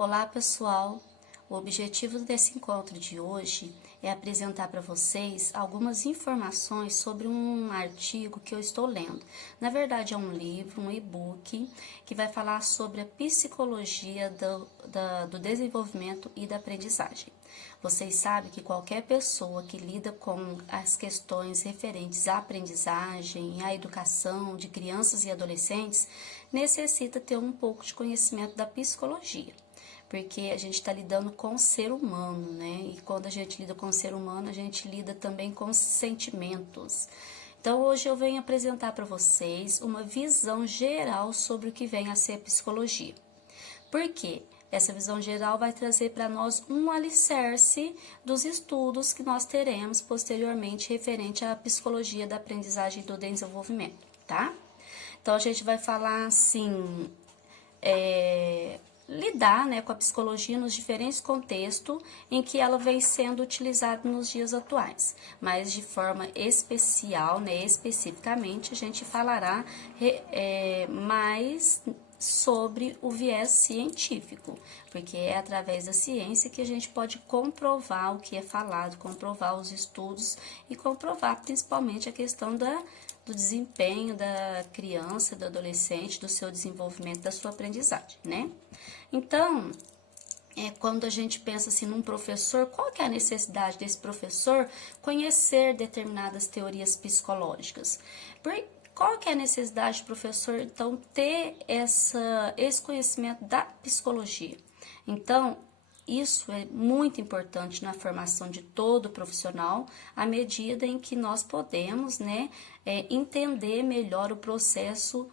Olá pessoal, o objetivo desse encontro de hoje é apresentar para vocês algumas informações sobre um artigo que eu estou lendo. Na verdade é um livro, um e-book, que vai falar sobre a psicologia do desenvolvimento e da aprendizagem. Vocês sabem que qualquer pessoa que lida com as questões referentes à aprendizagem, à educação de crianças e adolescentes, necessita ter um pouco de conhecimento da psicologia. Porque a gente está lidando com o ser humano, né? E quando a gente lida com o ser humano, a gente lida também com sentimentos. Então, hoje eu venho apresentar para vocês uma visão geral sobre o que vem a ser a psicologia. Por quê? Essa visão geral vai trazer para nós um alicerce dos estudos que nós teremos posteriormente referente à psicologia da aprendizagem e do desenvolvimento, tá? Então, a gente vai falar assim, lidar, né, com a psicologia nos diferentes contextos em que ela vem sendo utilizada nos dias atuais. Mas de forma especial, né, especificamente, a gente falará mais sobre o viés científico, porque é através da ciência que a gente pode comprovar o que é falado, comprovar os estudos e comprovar principalmente a questão do desempenho da criança, do adolescente, do seu desenvolvimento, da sua aprendizagem, né? Então, quando a gente pensa assim num professor, qual que é a necessidade desse professor conhecer determinadas teorias psicológicas? Qual que é a necessidade do professor, então, ter esse conhecimento da psicologia? Então, isso é muito importante na formação de todo profissional, à medida em que nós podemos, né, entender melhor o processo.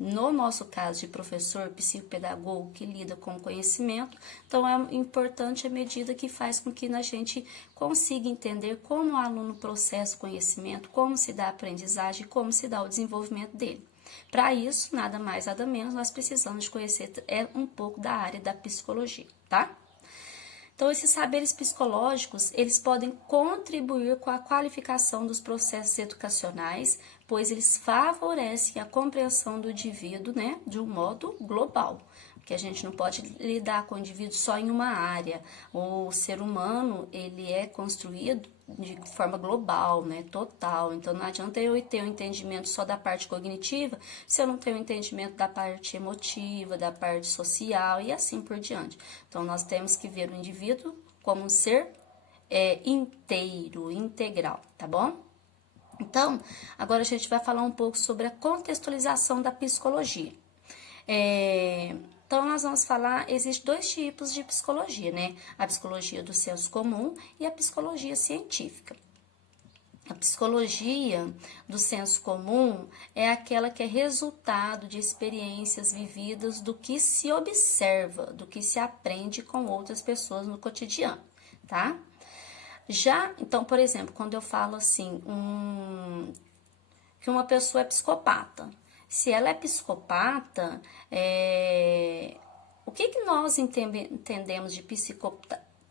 No nosso caso de professor psicopedagogo que lida com conhecimento, então é importante a medida que faz com que a gente consiga entender como o aluno processa o conhecimento, como se dá a aprendizagem, como se dá o desenvolvimento dele. Para isso, nada mais, nada menos, nós precisamos de conhecer um pouco da área da psicologia, tá? Então, esses saberes psicológicos, eles podem contribuir com a qualificação dos processos educacionais, pois eles favorecem a compreensão do indivíduo, né, de um modo global. Porque a gente não pode lidar com o indivíduo só em uma área. O ser humano, ele é construído de forma global, né, total. Então, não adianta eu ter um entendimento só da parte cognitiva, se eu não tenho um entendimento da parte emotiva, da parte social e assim por diante. Então, nós temos que ver o indivíduo como um ser inteiro, integral, tá bom? Então, agora a gente vai falar um pouco sobre a contextualização da psicologia. Então, nós vamos falar, existem dois tipos de psicologia, né? A psicologia do senso comum e a psicologia científica. A psicologia do senso comum é aquela que é resultado de experiências vividas do que se observa, do que se aprende com outras pessoas no cotidiano, tá? Então, por exemplo, quando eu falo assim, que uma pessoa é psicopata, se ela é psicopata, o que nós entendemos de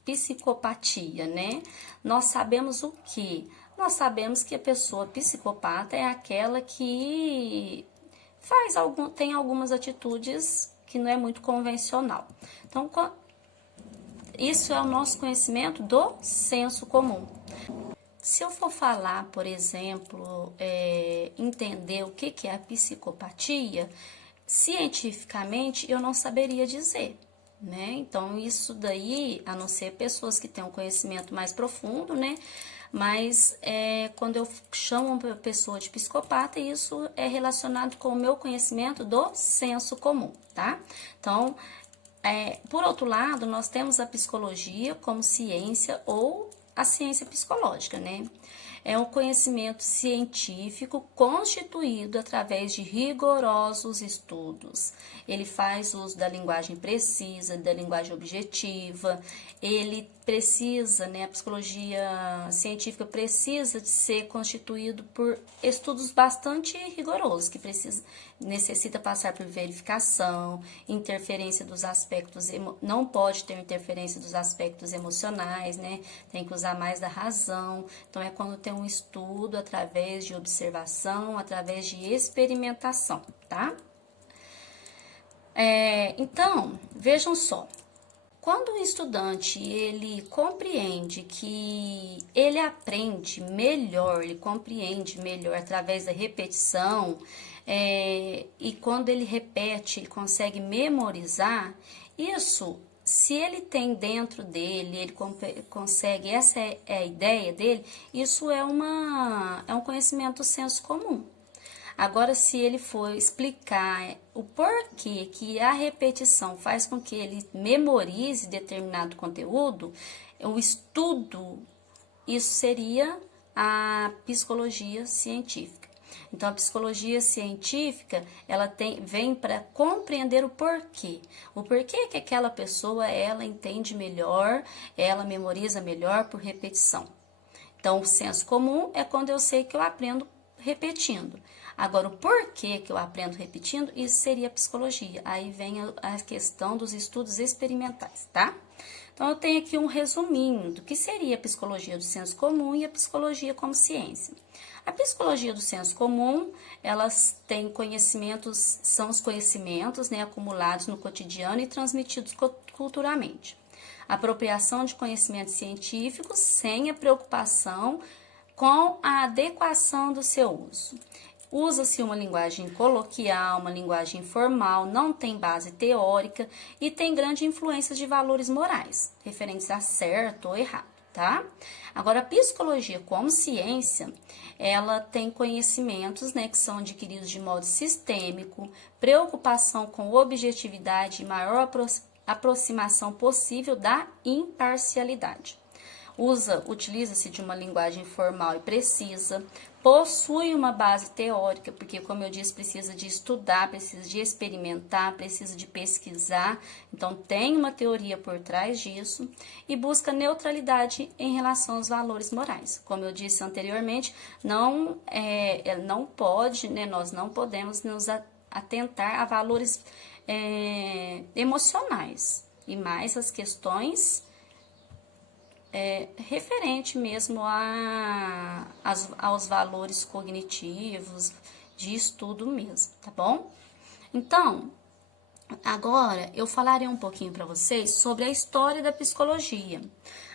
psicopatia, né? Nós sabemos o quê? Nós sabemos que a pessoa psicopata é aquela que tem algumas atitudes que não é muito convencional. Então, isso é o nosso conhecimento do senso comum. Se eu for falar, por exemplo, entender o que é a psicopatia, cientificamente eu não saberia dizer, né? Então, isso daí, a não ser pessoas que têm um conhecimento mais profundo, né? Mas quando eu chamo uma pessoa de psicopata, isso é relacionado com o meu conhecimento do senso comum, tá? Então, por outro lado, nós temos a psicologia como ciência ou a ciência psicológica, né? É um conhecimento científico constituído através de rigorosos estudos. Ele faz uso da linguagem precisa, da linguagem objetiva, ele precisa, né, a psicologia científica precisa de ser constituído por estudos bastante rigorosos, que necessita passar por verificação, interferência dos aspectos, não pode ter interferência dos aspectos emocionais, né, tem que usar mais da razão. Então, é quando tem um estudo através de observação, através de experimentação, tá? Então, vejam só, quando o estudante ele compreende que ele aprende melhor, ele compreende melhor através da repetição, e quando ele repete, ele consegue memorizar, isso, se ele tem dentro dele, ele consegue, essa é a ideia dele, isso é um conhecimento do senso comum. Agora, se ele for explicar o porquê que a repetição faz com que ele memorize determinado conteúdo, o estudo, isso seria a psicologia científica. Então, a psicologia científica, ela vem para compreender o porquê. O porquê que aquela pessoa, ela entende melhor, ela memoriza melhor por repetição. Então, o senso comum é quando eu sei que eu aprendo repetindo. Agora, o porquê que eu aprendo repetindo, isso seria a psicologia. Aí vem a questão dos estudos experimentais, tá? Então, eu tenho aqui um resuminho do que seria a psicologia do senso comum e a psicologia como ciência. A psicologia do senso comum, elas têm conhecimentos, são os conhecimentos, né, acumulados no cotidiano e transmitidos culturalmente. Apropriação de conhecimentos científicos sem a preocupação com a adequação do seu uso. Usa-se uma linguagem coloquial, uma linguagem informal, não tem base teórica e tem grande influência de valores morais, referentes a certo ou errado, tá? Agora, a psicologia como ciência, ela tem conhecimentos, né, que são adquiridos de modo sistêmico, preocupação com objetividade e maior aproximação possível da imparcialidade. Utiliza-se de uma linguagem formal e precisa, possui uma base teórica, porque, como eu disse, precisa de estudar, precisa de experimentar, precisa de pesquisar, então tem uma teoria por trás disso, e busca neutralidade em relação aos valores morais. Como eu disse anteriormente, nós não podemos nos atentar a valores emocionais, e mais as questões referente mesmo aos valores cognitivos, de estudo mesmo, tá bom? Então, agora eu falarei um pouquinho para vocês sobre a história da psicologia.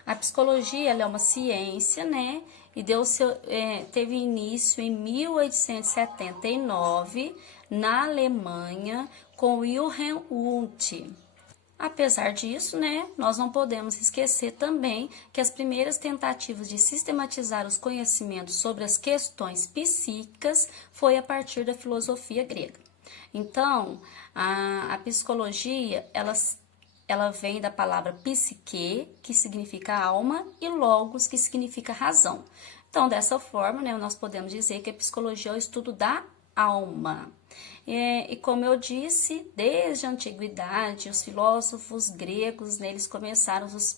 A psicologia, ela é uma ciência, né? E teve início em 1879 na Alemanha com Wilhelm Wundt. Apesar disso, né, nós não podemos esquecer também que as primeiras tentativas de sistematizar os conhecimentos sobre as questões psíquicas foi a partir da filosofia grega. Então, a psicologia, ela vem da palavra psique, que significa alma, e logos, que significa razão. Então, dessa forma, né, nós podemos dizer que a psicologia é o estudo da alma. E como eu disse, desde a antiguidade, os filósofos gregos, né, eles começaram as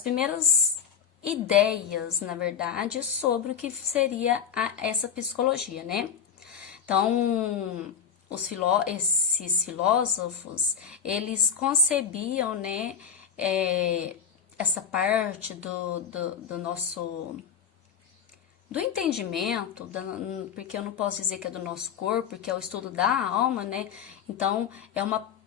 primeiras ideias, na verdade, sobre o que seria essa psicologia, né? Então, esses filósofos, eles concebiam, né, essa parte do nosso... do entendimento, porque eu não posso dizer que é do nosso corpo, porque é o estudo da alma, né? Então,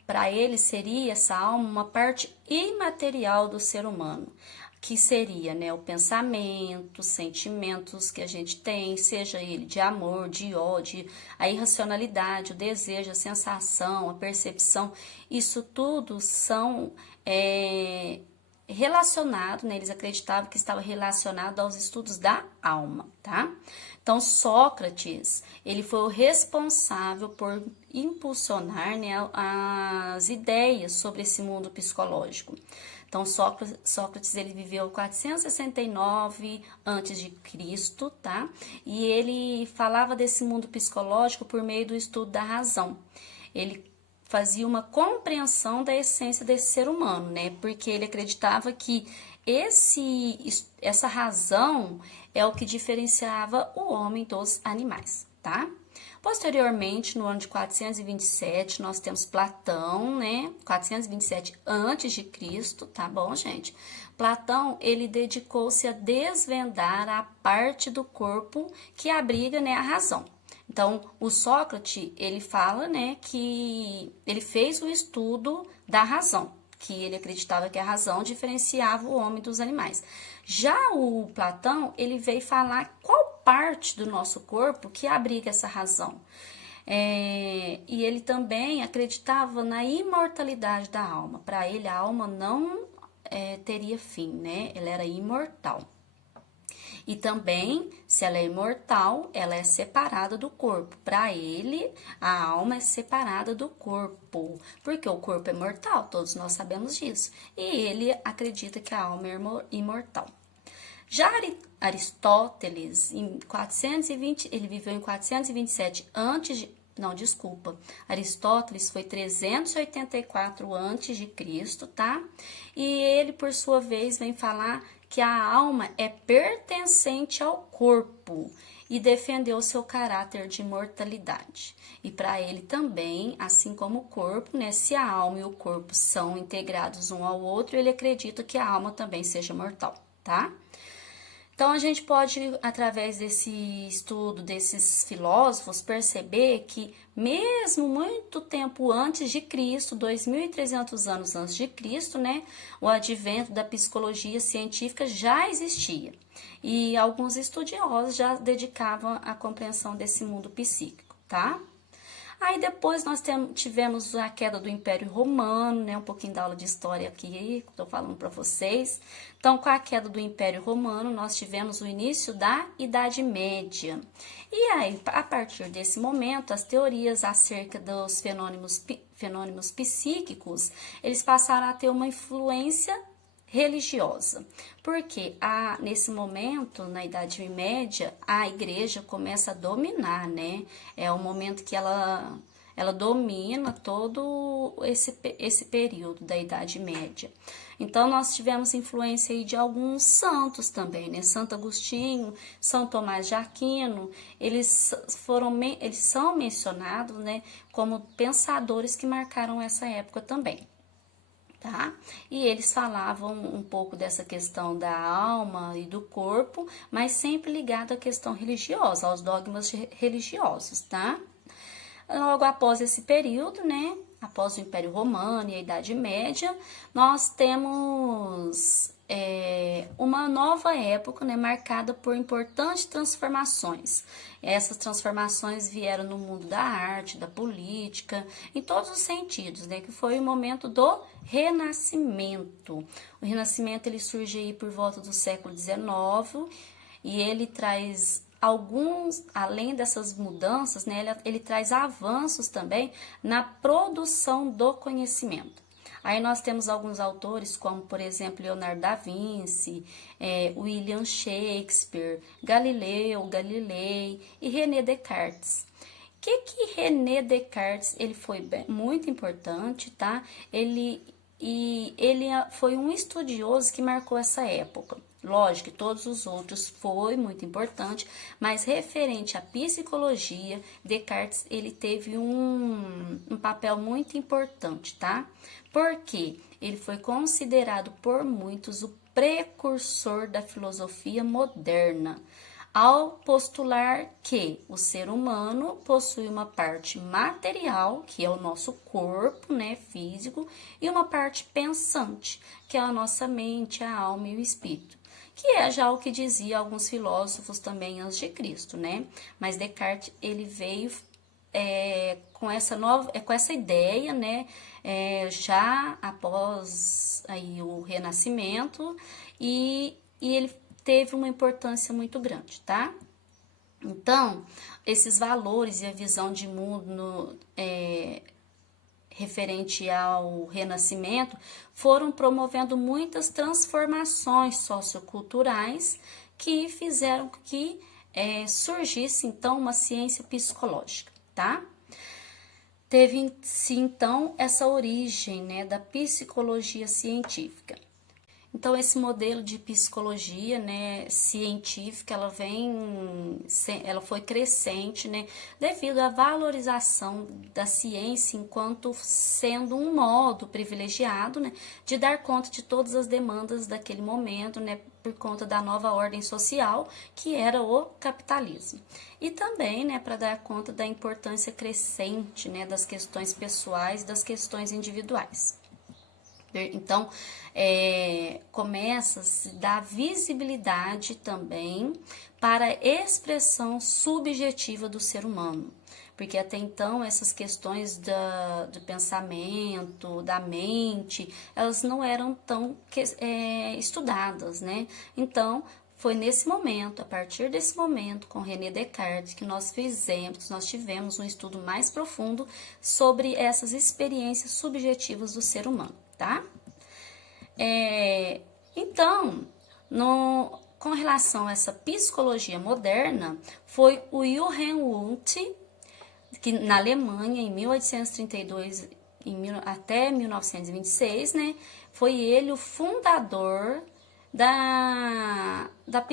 para ele seria essa alma uma parte imaterial do ser humano, que seria, né, o pensamento, os sentimentos que a gente tem, seja ele de amor, de ódio, a irracionalidade, o desejo, a sensação, a percepção, isso tudo são relacionado, né? Eles acreditavam que estava relacionado aos estudos da alma, tá? Então, Sócrates, ele foi o responsável por impulsionar, né, as ideias sobre esse mundo psicológico. Então, Sócrates, ele viveu 469 a.C., tá? E ele falava desse mundo psicológico por meio do estudo da razão. Ele fazia uma compreensão da essência desse ser humano, né? Porque ele acreditava que essa razão é o que diferenciava o homem dos animais, tá? Posteriormente, no ano de 427, nós temos Platão, né? 427 a.C., tá bom, gente? Platão, ele dedicou-se a desvendar a parte do corpo que abriga, né, a razão. Então, o Sócrates, ele fala, né, que ele fez o estudo da razão. que ele acreditava que a razão diferenciava o homem dos animais. Já o Platão, ele veio falar qual parte do nosso corpo que abriga essa razão. E ele também acreditava na imortalidade da alma. Para ele, a alma não teria fim, né? Ela era imortal. E também, se ela é imortal, ela é separada do corpo. Para ele, a alma é separada do corpo, porque o corpo é mortal, todos nós sabemos disso. E ele acredita que a alma é imortal. Já Aristóteles, em 420, ele viveu em 427 antes de... Não, desculpa. Aristóteles foi 384 antes de Cristo, tá? E ele, por sua vez, vem falar que a alma é pertencente ao corpo e defendeu seu caráter de imortalidade. E para ele também, assim como o corpo, né, se a alma e o corpo são integrados um ao outro, ele acredita que a alma também seja mortal, tá? Então, a gente pode, através desse estudo desses filósofos, perceber que mesmo muito tempo antes de Cristo, 2.300 anos antes de Cristo, né, o advento da psicologia científica já existia. E alguns estudiosos já dedicavam à compreensão desse mundo psíquico, tá? Aí depois nós tivemos a queda do Império Romano, né? Um pouquinho da aula de história aqui, estou falando para vocês. Então, com a queda do Império Romano, nós tivemos o início da Idade Média. E aí, a partir desse momento, as teorias acerca dos fenômenos psíquicos, eles passaram a ter uma influência religiosa, porque nesse momento, na Idade Média, a igreja começa a dominar, né? É o momento que ela domina todo esse período da Idade Média. Então, nós tivemos influência aí de alguns santos também, né? Santo Agostinho, São Tomás de Aquino, eles são mencionados, né, como pensadores que marcaram essa época também. Tá? E eles falavam um pouco dessa questão da alma e do corpo, mas sempre ligado à questão religiosa, aos dogmas religiosos, tá? Logo após esse período, né, após o Império Romano e a Idade Média, nós temos uma nova época, né, marcada por importantes transformações. Essas transformações vieram no mundo da arte, da política, em todos os sentidos, né, que foi o momento do Renascimento. O Renascimento ele surge aí por volta do século XIX e ele traz alguns, além dessas mudanças, né, ele traz avanços também na produção do conhecimento. Aí nós temos alguns autores, como por exemplo Leonardo da Vinci, William Shakespeare, Galileu Galilei e René Descartes. Que René Descartes ele foi muito importante, tá? Ele foi um estudioso que marcou essa época. Lógico que todos os outros foi muito importante, mas referente à psicologia, Descartes ele teve um papel muito importante, tá? Porque ele foi considerado por muitos o precursor da filosofia moderna, ao postular que o ser humano possui uma parte material, que é o nosso corpo, né, físico, e uma parte pensante, que é a nossa mente, a alma e o espírito, que é já o que dizia alguns filósofos também antes de Cristo, né? Mas Descartes, ele veio com essa ideia, né, já após aí o Renascimento, e ele teve uma importância muito grande, tá? Então, esses valores e a visão de mundo referente ao Renascimento foram promovendo muitas transformações socioculturais que fizeram que surgisse, então, uma ciência psicológica, tá? Teve-se, então, essa origem, né, da psicologia científica. Então, esse modelo de psicologia, né, científica, ela foi crescente, né, devido à valorização da ciência enquanto sendo um modo privilegiado, né, de dar conta de todas as demandas daquele momento, né, por conta da nova ordem social, que era o capitalismo. E também, né, para dar conta da importância crescente, né, das questões pessoais e das questões individuais. Então, começa a se dar visibilidade também para a expressão subjetiva do ser humano. Porque até então essas questões do pensamento, da mente, elas não eram tão estudadas, né? Então, foi nesse momento, a partir desse momento, com René Descartes, que nós tivemos um estudo mais profundo sobre essas experiências subjetivas do ser humano, tá? Então, com relação a essa psicologia moderna, foi o Wilhelm Wundt, que na Alemanha, em 1832 até 1926, né, foi ele o fundador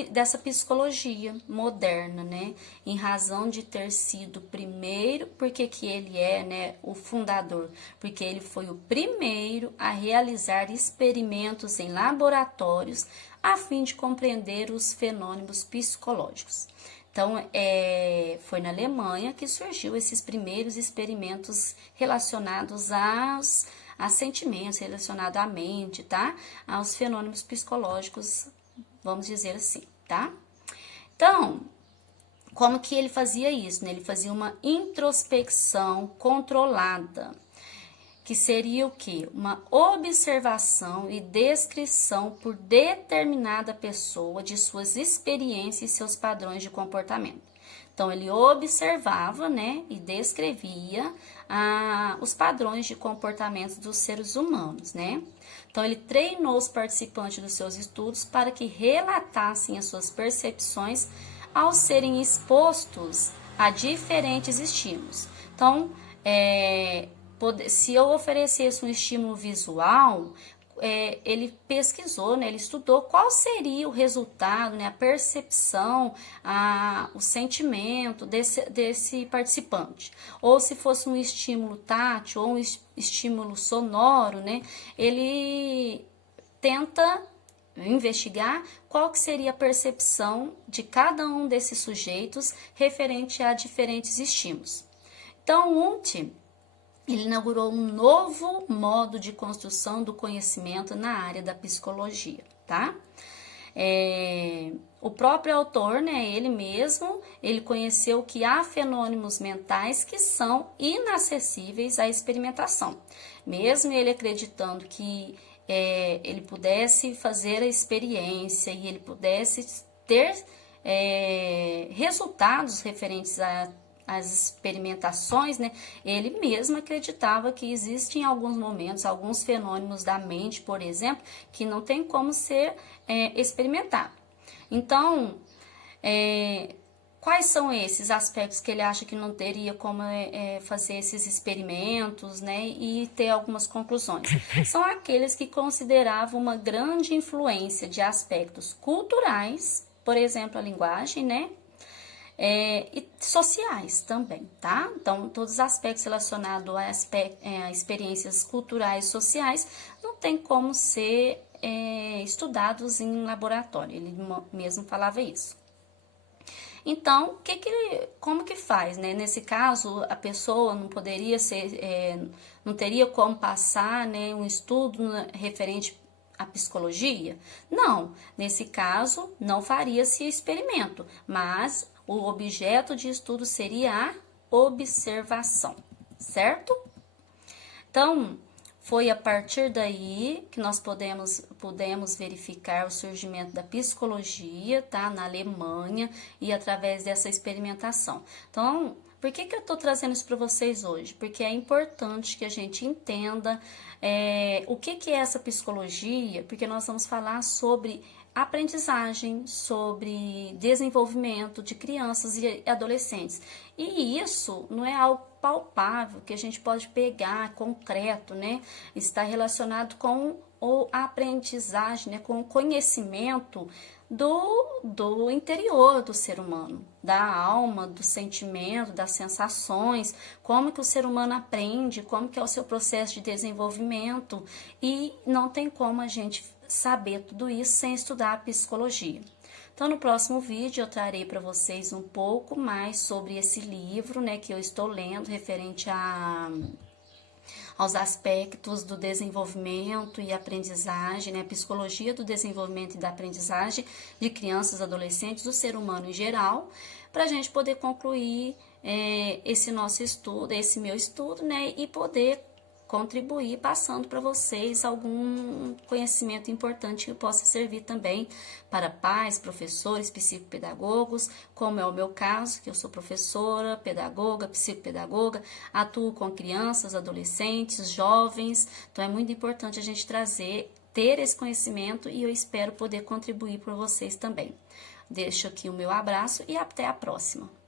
dessa psicologia moderna, né, em razão de ter sido o primeiro, porque que ele é, né, o fundador, porque ele foi o primeiro a realizar experimentos em laboratórios a fim de compreender os fenômenos psicológicos. Então, foi na Alemanha que surgiu esses primeiros experimentos relacionados a sentimentos, relacionados à mente, tá? Aos fenômenos psicológicos, vamos dizer assim, tá? Então, como que ele fazia isso, né? Ele fazia uma introspecção controlada, que seria o quê? Uma observação e descrição por determinada pessoa de suas experiências e seus padrões de comportamento. Então, ele observava, né, e descrevia os padrões de comportamento dos seres humanos, né? Então, ele treinou os participantes dos seus estudos para que relatassem as suas percepções ao serem expostos a diferentes estímulos. Então, se eu oferecesse um estímulo visual, ele pesquisou, né, ele estudou qual seria o resultado, né, a percepção, o sentimento desse participante. Ou se fosse um estímulo tátil ou um estímulo sonoro, né, ele tenta investigar qual que seria a percepção de cada um desses sujeitos referente a diferentes estímulos. Então, Wundt, ele inaugurou um novo modo de construção do conhecimento na área da psicologia, tá? O próprio autor, né, ele mesmo, ele conheceu que há fenômenos mentais que são inacessíveis à experimentação. Mesmo ele acreditando que ele pudesse fazer a experiência e ele pudesse ter resultados referentes as experimentações, né, ele mesmo acreditava que existem alguns momentos, alguns fenômenos da mente, por exemplo, que não tem como ser experimentado. Então, quais são esses aspectos que ele acha que não teria como fazer esses experimentos, né, e ter algumas conclusões? São aqueles que consideravam uma grande influência de aspectos culturais, por exemplo, a linguagem, né, e sociais também, tá? Então, todos os aspectos relacionados a experiências culturais e sociais não tem como ser estudados em laboratório, ele mesmo falava isso. Então, como que faz, né? Nesse caso, a pessoa não poderia não teria como passar, né, um estudo referente à psicologia? Não, nesse caso, não faria-se experimento, mas o objeto de estudo seria a observação, certo? Então, foi a partir daí que nós pudemos verificar o surgimento da psicologia, tá, na Alemanha, e através dessa experimentação. Então, por que eu estou trazendo isso para vocês hoje? Porque é importante que a gente entenda o que é essa psicologia, porque nós vamos falar sobre aprendizagem, sobre desenvolvimento de crianças e adolescentes. E isso não é algo palpável, que a gente pode pegar, concreto, né? Está relacionado com a aprendizagem, né? Com o conhecimento do interior do ser humano, da alma, do sentimento, das sensações, como que o ser humano aprende, como que é o seu processo de desenvolvimento, e não tem como a gente saber tudo isso sem estudar a psicologia. Então, no próximo vídeo eu trarei para vocês um pouco mais sobre esse livro, né, que eu estou lendo referente aos aspectos do desenvolvimento e aprendizagem, né, psicologia do desenvolvimento e da aprendizagem de crianças, adolescentes, do ser humano em geral, para a gente poder concluir esse nosso estudo, esse meu estudo, né, e poder contribuir passando para vocês algum conhecimento importante que possa servir também para pais, professores, psicopedagogos, como é o meu caso, que eu sou professora, pedagoga, psicopedagoga, atuo com crianças, adolescentes, jovens, então é muito importante a gente ter esse conhecimento e eu espero poder contribuir para vocês também. Deixo aqui o meu abraço e até a próxima.